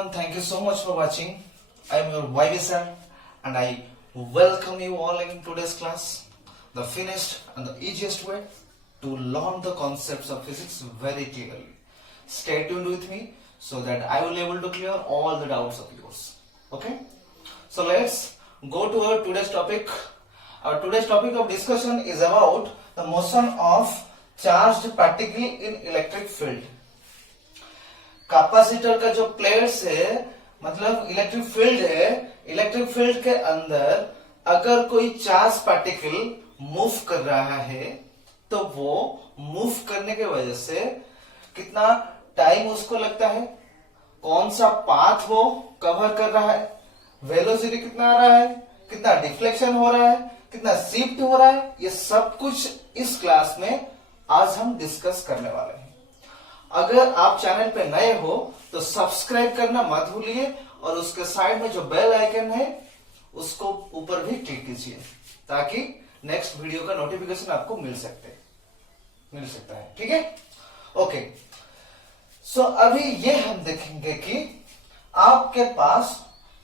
everyone, thank you so much for watching. I am your YB sir and I welcome you all in today's class. The finished and the easiest way to learn the concepts of physics very clearly. Stay tuned with me so that I will be able to clear all the doubts of yours. Okay? So let's go to our today's topic. Our today's topic of discussion is about the motion of charged particle in electric field. Capacitor का जो plates है मतलब electric field है, electric field के अंदर अगर कोई charge particle move कर रहा है तो वो मूव करने के वजह से कितना टाइम उसको लगता है, कौन सा पाथ वो कवर कर रहा है, वेलोसिटी कितना आ रहा है, कितना डिफ्लेक्शन हो रहा है, कितना शिफ्ट हो रहा है, ये सब कुछ इस क्लास में आज हम डिस्कस करने वाले हैं। अगर आप चैनल पे नए हो तो सब्सक्राइब करना मत भूलिए और उसके साइड में जो बेल आइकन है उसको ऊपर भी क्लिक कीजिए ताकि नेक्स्ट वीडियो का नोटिफिकेशन आपको मिल सकता है। ठीक है, ओके। सो अभी ये हम देखेंगे कि आपके पास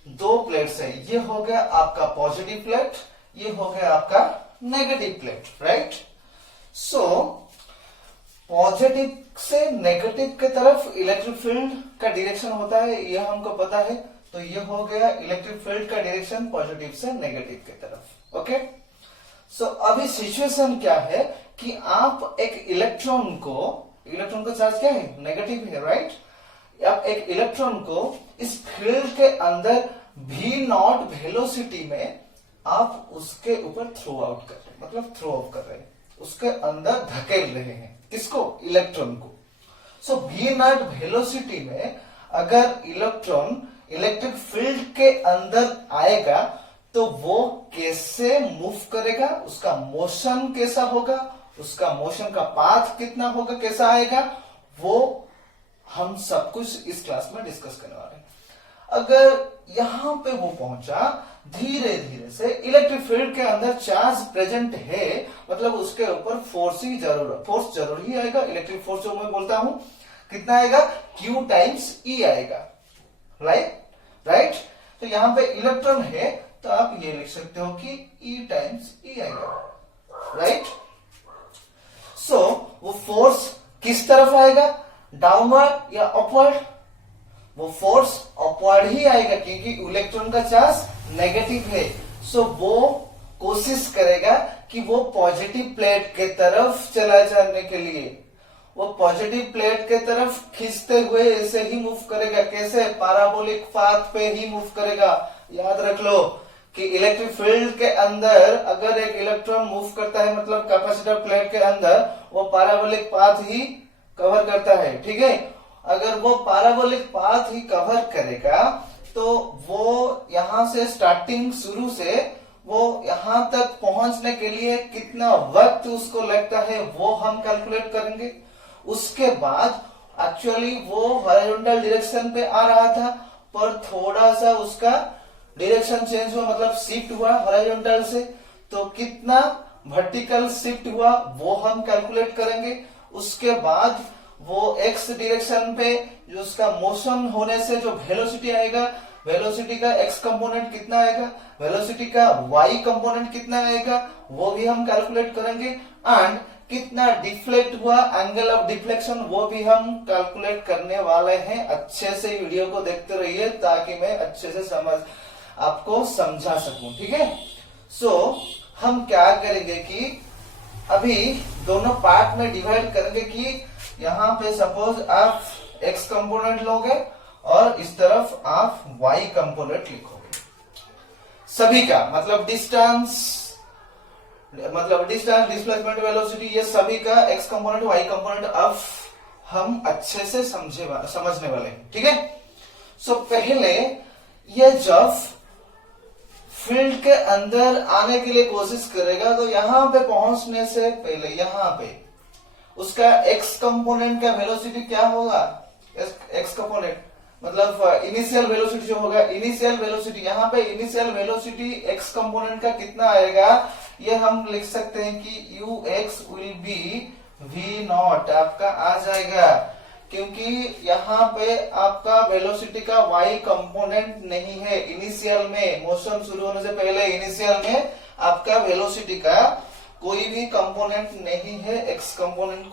दो प्लेट्स है, ये हो गया आपका पॉजिटिव प्लेट, ये हो गया आपका negative plate, right. So positive से नेगेटिव के तरफ इलेक्ट्रिक फील्ड का डायरेक्शन होता है, यह हमको पता है। तो ये हो गया इलेक्ट्रिक फील्ड का डायरेक्शन पॉजिटिव से नेगेटिव की तरफ। ओके, सो अभी सिचुएशन क्या है कि आप एक इलेक्ट्रॉन को चार्ज क्या है, नेगेटिव है, राइट। आप एक इलेक्ट्रॉन को इस फील्ड के अंदर v0 वेलोसिटी में आप उसके ऊपर थ्रो आउट कर रहे हैं, मतलब थ्रो ऑफ कर रहे हैं, उसके अंदर धकेल रहे हैं। किसको? इलेक्ट्रॉन को। सो v0 वेलोसिटी में अगर इलेक्ट्रॉन इलेक्ट्रिक फील्ड के अंदर आएगा तो वो कैसे मूव करेगा, उसका मोशन कैसा होगा, उसका मोशन का पाथ कितना होगा, कैसा आएगा, वो हम सब कुछ इस क्लास में डिस्कस करने वाले हैं। अगर यहां पे वो पहुंचा, धीरे धीरे से इलेक्ट्रिक फील्ड के अंदर चार्ज प्रेजेंट है, मतलब उसके ऊपर फोर्स जरूर ही आएगा। इलेक्ट्रिक फोर्स जो मैं बोलता हूं कितना आएगा, Q टाइम्स E आएगा, राइट। तो यहां पे इलेक्ट्रॉन है तो आप ये लिख सकते हो कि E टाइम्स E आएगा, राइट। सो वो फोर्स किस तरफ आएगा, डाउनवर्ड या अपवर्ड? वो फोर्स अपवर्ड ही आएगा क्योंकि इलेक्ट्रॉन का चार्ज नेगेटिव है। सो वो कोशिश करेगा कि वो पॉजिटिव प्लेट के तरफ चला जाने के लिए, वो पॉजिटिव प्लेट के तरफ खींचते हुए ऐसे ही मूव करेगा। कैसे? पैराबोलिक पाथ पे ही मूव करेगा। याद रख लो कि इलेक्ट्रिक फील्ड के अंदर अगर एक इलेक्ट्रॉन मूव करता है मतलब कैपेसिटर प्लेट के अंदर, वो पैराबोलिक पाथ ही कवर करता है। ठीक है, अगर वो पैराबोलिक पाथ ही कवर करेगा तो वो यहां से स्टार्टिंग शुरू से वो यहां तक पहुंचने के लिए कितना वक्त उसको लगता है वो हम कैलकुलेट करेंगे। उसके बाद एक्चुअली वो हॉरिजॉन्टल डायरेक्शन पे आ रहा था पर थोड़ा सा उसका डायरेक्शन चेंज हुआ, मतलब शिफ्ट हुआ हॉरिजॉन्टल से, तो कितना वर्टिकल शिफ्ट हुआ वो हम कैलकुलेट करेंगे। उसके बाद वो x डायरेक्शन पे जो उसका मोशन होने से जो वेलोसिटी आएगा, वेलोसिटी का x कंपोनेंट कितना आएगा, वेलोसिटी का y कंपोनेंट कितना आएगा, वो भी हम कैलकुलेट करेंगे। एंड कितना डिफ्लेक्ट हुआ, एंगल ऑफ डिफ्लेक्शन, वो भी हम कैलकुलेट करने वाले हैं। अच्छे से वीडियो को देखते रहिए ताकि मैं अच्छे से आपको समझा सकूं। ठीक है, सो हम क्या करेंगे कि अभी दोनों पार्ट में डिवाइड करेंगे कि यहां पे सपोज आप x कंपोनेंट लोगे और इस तरफ आप y कंपोनेंट लिखोगे। सभी का मतलब डिस्टेंस, डिस्प्लेसमेंट, वेलोसिटी, ये सभी का x कंपोनेंट y कंपोनेंट अब हम अच्छे से समझने वाले हैं। ठीक है, सो पहले ये जब फील्ड के अंदर आने के लिए कोशिश करेगा तो यहां पे पहुंचने से पहले यहां पे उसका x कंपोनेंट का वेलोसिटी क्या होगा, x कंपोनेंट मतलब इनिशियल वेलोसिटी जो होगा, इनिशियल वेलोसिटी, यहाँ पे इनिशियल वेलोसिटी x कंपोनेंट का कितना आएगा, ये हम लिख सकते हैं कि ux विल बी v0 आपका आ जाएगा। क्योंकि यहाँ पे आपका वेलोसिटी का y कंपोनेंट नहीं है। इनिशियल में, मोशन शुरू होने से पहले इनिशियल में आपका वेलोसिटी का कोई भी कंपोनेंट नहीं है। x कंपोनेंट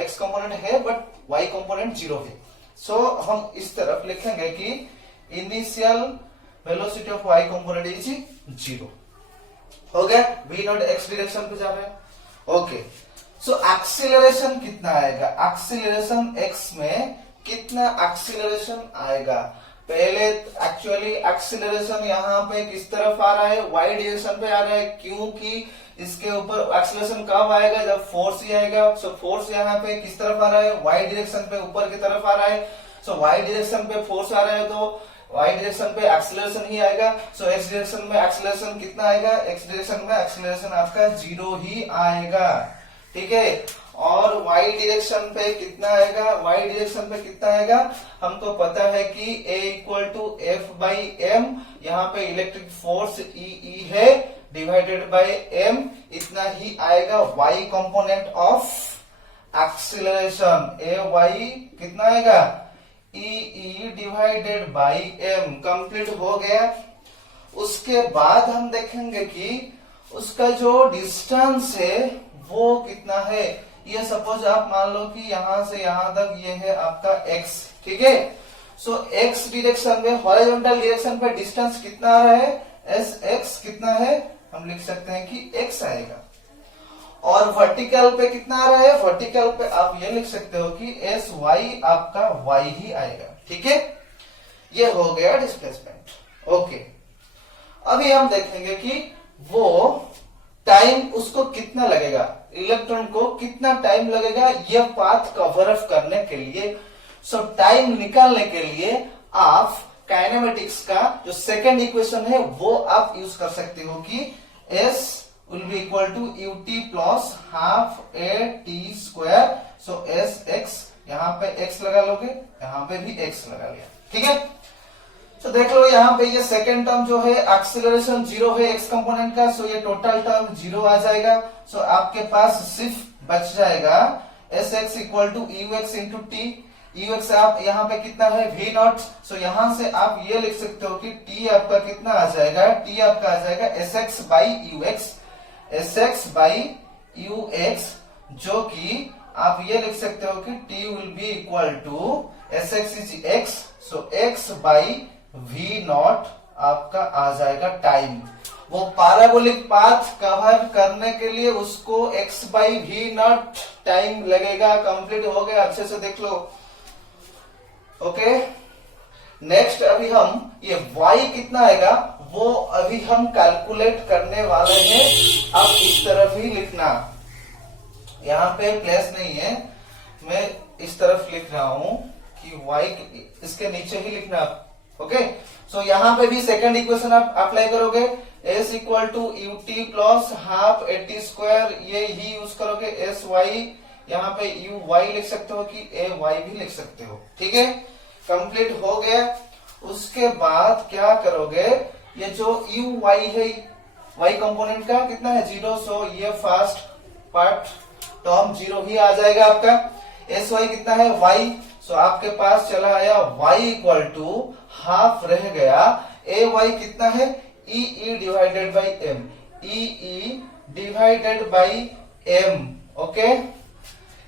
x कंपोनेंट है बट y कंपोनेंट 0 है। सो हम इस तरफ लिखेंगे कि initial velocity of y component is 0। हो गया, v नॉट x डायरेक्शन पे जा रहा है। ओके, सो एक्सीलरेशन कितना आएगा? एक्सीलरेशन x में कितना एक्सीलरेशन आएगा? पहले एक्चुअली एक्सीलरेशन यहाँ पे किस तरफ आ रहा है? y डायरेक्शन पे आ रहा है, क्योंकि इसके ऊपर एक्सीलरेशन कब आएगा? जब फोर्स ही आएगा। सो फोर्स यहाँ पे किस तरफ आ रहा है? y डायरेक्शन पे ऊपर की तरफ आ रहा है। सो y डायरेक्शन पे फोर्स आ रहा है तो y डायरेक्शन पे एक्सीलरेशन ही आएगा। सो x डायरेक्शन में एक्सीलरेशन कितना आएगा? x डायरेक्शन में एक्सीलरेशन आपका 0 ही आएगा, ठीक है। और y डायरेक्शन पे कितना आएगा? y डायरेक्शन पे कितना आएगा? हमको पता है कि A इक्वल टू F/m, यहाँ पे इलेक्ट्रिक फोर्स E है, डिवाइडेड बाय m, इतना ही आएगा y component of acceleration. Ay कितना आएगा? E divided by m। Complete हो गया। उसके बाद हम देखेंगे कि उसका जो डिस्टेंस है वो कितना है। ये सपोज आप मान लो कि यहां से यहां तक ये है आपका x, ठीक है। सो x डायरेक्शन में, हॉरिजॉन्टल डायरेक्शन पे डिस्टेंस कितना आ रहा है? sx कितना है? हम लिख सकते हैं कि x आएगा। और वर्टिकल पे कितना आ रहा है? वर्टिकल पे आप ये लिख सकते हो कि sy आपका y ही आएगा, ठीक है। ये हो गया डिस्प्लेसमेंट। ओके, अभी हम देखेंगे कि वो टाइम उसको कितना लगेगा, इलेक्ट्रॉन को कितना टाइम लगेगा ये पाथ कवर अप करने के लिए। सो टाइम निकालने के लिए आप काइनेमेटिक्स का जो सेकंड इक्वेशन है वो आप यूज कर सकते हो कि S will be equal to ut plus half a t square। So sx, यहाँ पे x लगा लोगे, यहाँ पे भी x लगा लिया, ठीक है। तो देख लो यहाँ पे ये सेकेंड टर्म जो है एक्सीलरेशन 0 है x कंपोनेंट का। सो ये टोटल टर्म 0 आ जाएगा। सो आपके पास सिर्फ बच जाएगा sx equal to ux into T. ux आप यहाँ पे कितना है? v not. सो यहाँ से आप ये लिख सकते हो कि t आपका कितना आ जाएगा? t आपका आ जाएगा sx by ux, sx by ux, जो कि आप ये लिख सकते हो कि t will be equal to sx is x, so x by v naught आपका आ जाएगा टाइम। वो पैराबोलिक पाथ कवर करने के लिए उसको x by we naught time लगेगा। कंप्लीट हो गया, अच्छे से देख लो। ओके, नेक्स्ट अभी हम ये y कितना आएगा वो अभी हम कैलकुलेट करने वाले हैं। अब इस तरफ ही लिखना, यहाँ पे प्लेस नहीं है, मैं इस तरफ लिख रहा हूं कि y इसके नीचे ही लिखना। ओके, सो यहाँ पे भी सेकंड इक्वेशन आप अप्लाई करोगे, s equal to ut plus half A T square, ये ही यूज करोगे। एस वाई, यहाँ पे यू वाई लिख सकते हो कि ए वाई भी लिख सकते हो, ठीक है। कंप्लीट हो गया। उसके बाद क्या करोगे? ये जो यू वाई है, वाई कंपोनेंट का कितना है? 0। सो ये फर्स्ट पार्ट टर्म 0 ही आ जाएगा आपका। एस वाई कितना है? y। सो आपके पास चला आया y इक्वल टू हाफ रह गया। ए वाई कितना है? E divided by m, e divided by m, okay,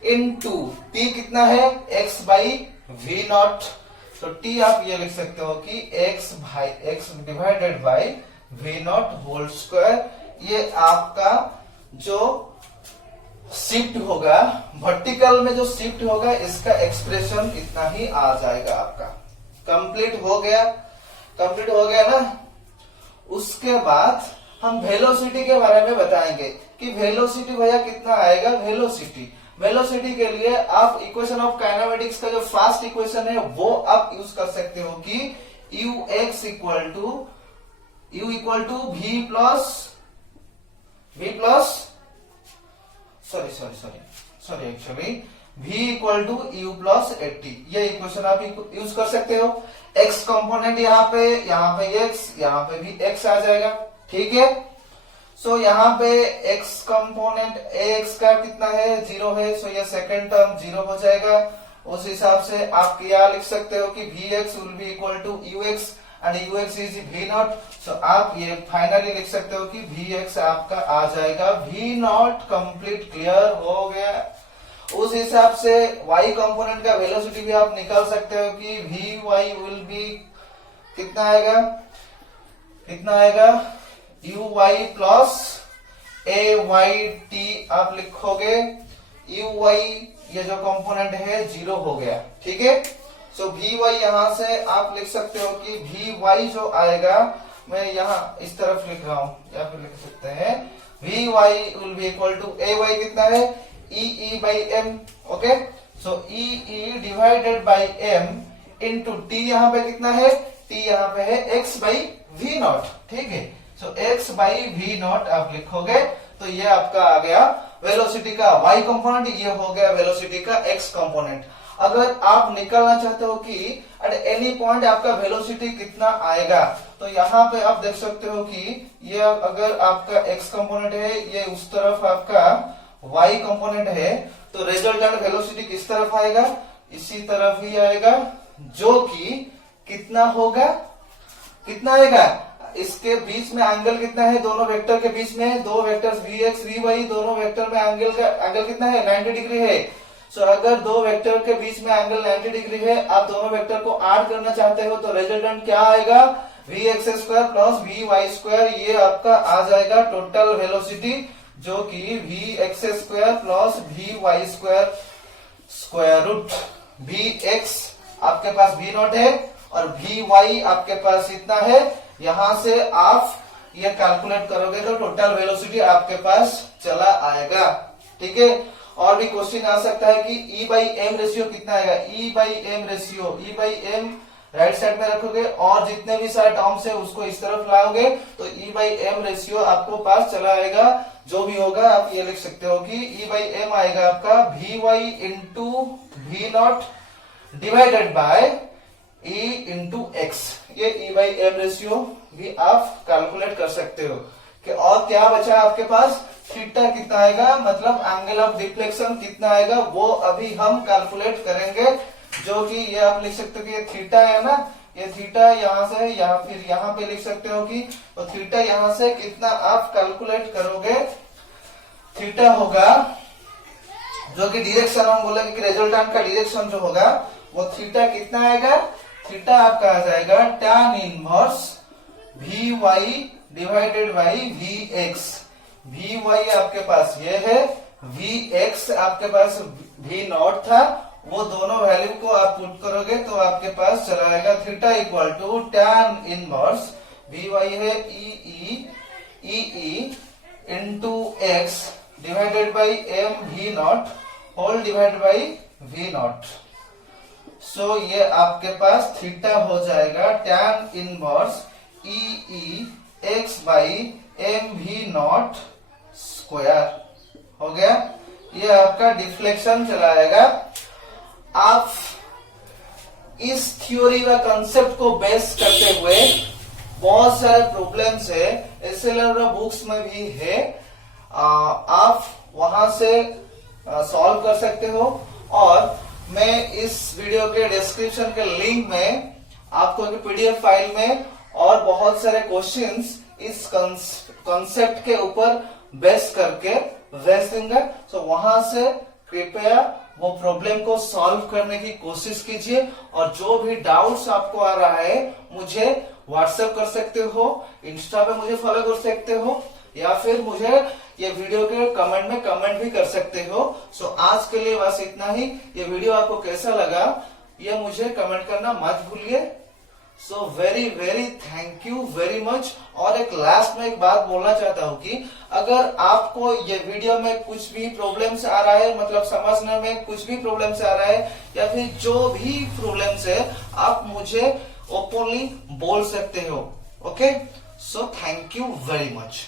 into t कितना है? x by we naught. तो टी आप ये लिख सकते हो कि x divided by we naught whole square. ये आपका जो शिफ्ट होगा, वर्टिकल में जो शिफ्ट होगा, इसका एक्सप्रेशन इतना ही आ जाएगा आपका। कंप्लीट हो गया, कंप्लीट हो गया ना। उसके बाद हम वेलोसिटी के बारे में बताएंगे कि वेलोसिटी भैया कितना आएगा। वेलोसिटी के लिए आप इक्वेशन ऑफ काइनेमेटिक्स का जो फर्स्ट इक्वेशन है वो आप यूज कर सकते हो कि ux equal to v plus sorry actually v equal to U plus A T. ये इक्वेशन आप यूज कर सकते हो। x कंपोनेंट यहाँ पे x, यहाँ पे भी x आ जाएगा, ठीक है। सो यहाँ पे x कंपोनेंट ax का कितना है? 0 है। सो ये सेकंड टर्म 0 हो जाएगा। उस हिसाब से आप क्या लिख सकते हो कि Vx will be equal to Ux and Ux is V0। So आप ये फाइनली लिख सकते हो कि Vx आपका आ जाएगा V0। कंप्लीट क्लियर हो गया। उस हिसाब से y कंपोनेंट का वेलोसिटी भी आप निकाल सकते हो कि Vy विल बी कितना आएगा Uy प्लस Ayt आप लिखोगे। Uy ये जो कंपोनेंट है 0 हो गया, ठीक है। सो Vy यहां से आप लिख सकते हो कि Vy जो आएगा, मैं यहां इस तरफ लिख रहा हूं या फिर लिख सकते हैं Vy will be equal to Ay कितना है E by M। Okay, so E divided by M into T यहाँ पे कितना है, T यहाँ पे है x बाई V0, ठीक है। सो x बाई V0 आप लिखोगे तो ये आपका आ गया वेलोसिटी का y कंपोनेंट, ये हो गया वेलोसिटी का x कंपोनेंट। अगर आप निकालना चाहते हो कि एट एनी पॉइंट आपका वेलोसिटी कितना आएगा, तो यहाँ पे आप देख सकते हो कि ये अगर आपका x कंपोनेंट है, ये उस तरफ आपका y कंपोनेंट है, तो रिजल्टेंट वेलोसिटी किस तरफ आएगा, इसी तरफ ही आएगा, जो कि कितना होगा, कितना आएगा, इसके बीच में एंगल कितना है, दोनों वेक्टर के बीच में, दो वेक्टर्स Vx Vy दोनों वेक्टर में एंगल कितना है 90 डिग्री है। सो अगर दो वेक्टर के बीच में एंगल 90 डिग्री है, आप दोनों वेक्टर को ऐड करना चाहते हो, तो रिजल्टेंट क्या आएगा Vx square plus Vy square, ये आपका आ जाएगा टोटल वेलोसिटी, जो कि Vx square plus Vy square square root Vx आपके पास V0 है और Vy आपके पास इतना है। यहां से आप ये कैलकुलेट करोगे तो टोटल वेलोसिटी आपके पास चला आएगा, ठीक है। और भी क्वेश्चन आ सकता है कि E बाई एम रेशियो कितना आएगा, E by M right side में रखोगे और जितने भी सारे टर्म्स है उसको इस तरफ लाओगे, तो E बाई एम रेशियो आपको पास चला आएगा। जो भी होगा आप ये लिख सकते हो कि E बाई एम आएगा आपका Vy into V0 divided by E into x. ये E बाई एम रेशियो भी आप कैलकुलेट कर सकते हो। कि और क्या बचा आपके पास, थीटा कितना आएगा, मतलब एंगल ऑफ डिफ्लेक्शन कितना आएगा, वो अभी हम कैलकुलेट करेंगे। जो कि ये आप लिख सकते हो कि ये थीटा है ना, ये थीटा यहाँ से या फिर यहाँ पे लिख सकते हो कि तो थीटा यहाँ से कितना आप कैलकुलेट करोगे, थीटा होगा जो कि डायरेक्शन हम बोलेंगे कि रिजल्टेंट का डायरेक्शन जो होगा वो थीटा कितना आएगा, थीटा आपका आ जाएगा tan inverse Vy divided by Vx। Vy आपके पास ये है, Vx आपके पास V0 था, वो दोनों वैल्यू को आप पुट करोगे तो आपके पास चला आएगा theta equal to tan inverse Vy है E into x divided by M V0 whole divided by V0। So ये आपके पास थीटा हो जाएगा tan inverse E x by M V0 square हो गया। ये आपका डिफ्लेक्शन चलाएगा। आप इस थ्योरी व कंसेप्ट को बेस करते हुए बहुत सारे प्रॉब्लम्स है, एसएलआर बुक्स में भी है, आप वहां से सॉल्व कर सकते हो। और मैं इस वीडियो के डिस्क्रिप्शन के लिंक में आपको एक पीडीएफ फाइल में और बहुत सारे क्वेश्चंस इस कॉन्सेप्ट के ऊपर बेस करके भेज दूंगा। सो वहां से कृपया वो प्रॉब्लम को सॉल्व करने की कोशिश कीजिए। और जो भी डाउट्स आपको आ रहा है मुझे व्हाट्सएप कर सकते हो, इंस्टा पे मुझे फॉलो कर सकते हो, या फिर मुझे ये वीडियो के कमेंट में कमेंट भी कर सकते हो। सो आज के लिए बस इतना ही। ये वीडियो आपको कैसा लगा ये मुझे कमेंट करना मत भूलिए। So very very thank you very much. और एक लास्ट में एक बात बोलना चाहता हूँ कि अगर आपको ये वीडियो में कुछ भी प्रॉब्लम्स आ रहा है, मतलब समझने में कुछ भी प्रॉब्लम्स आ रहा है, या फिर जो भी प्रॉब्लम्स है, आप मुझे ओपनली बोल सकते हो। Okay, so thank you very much.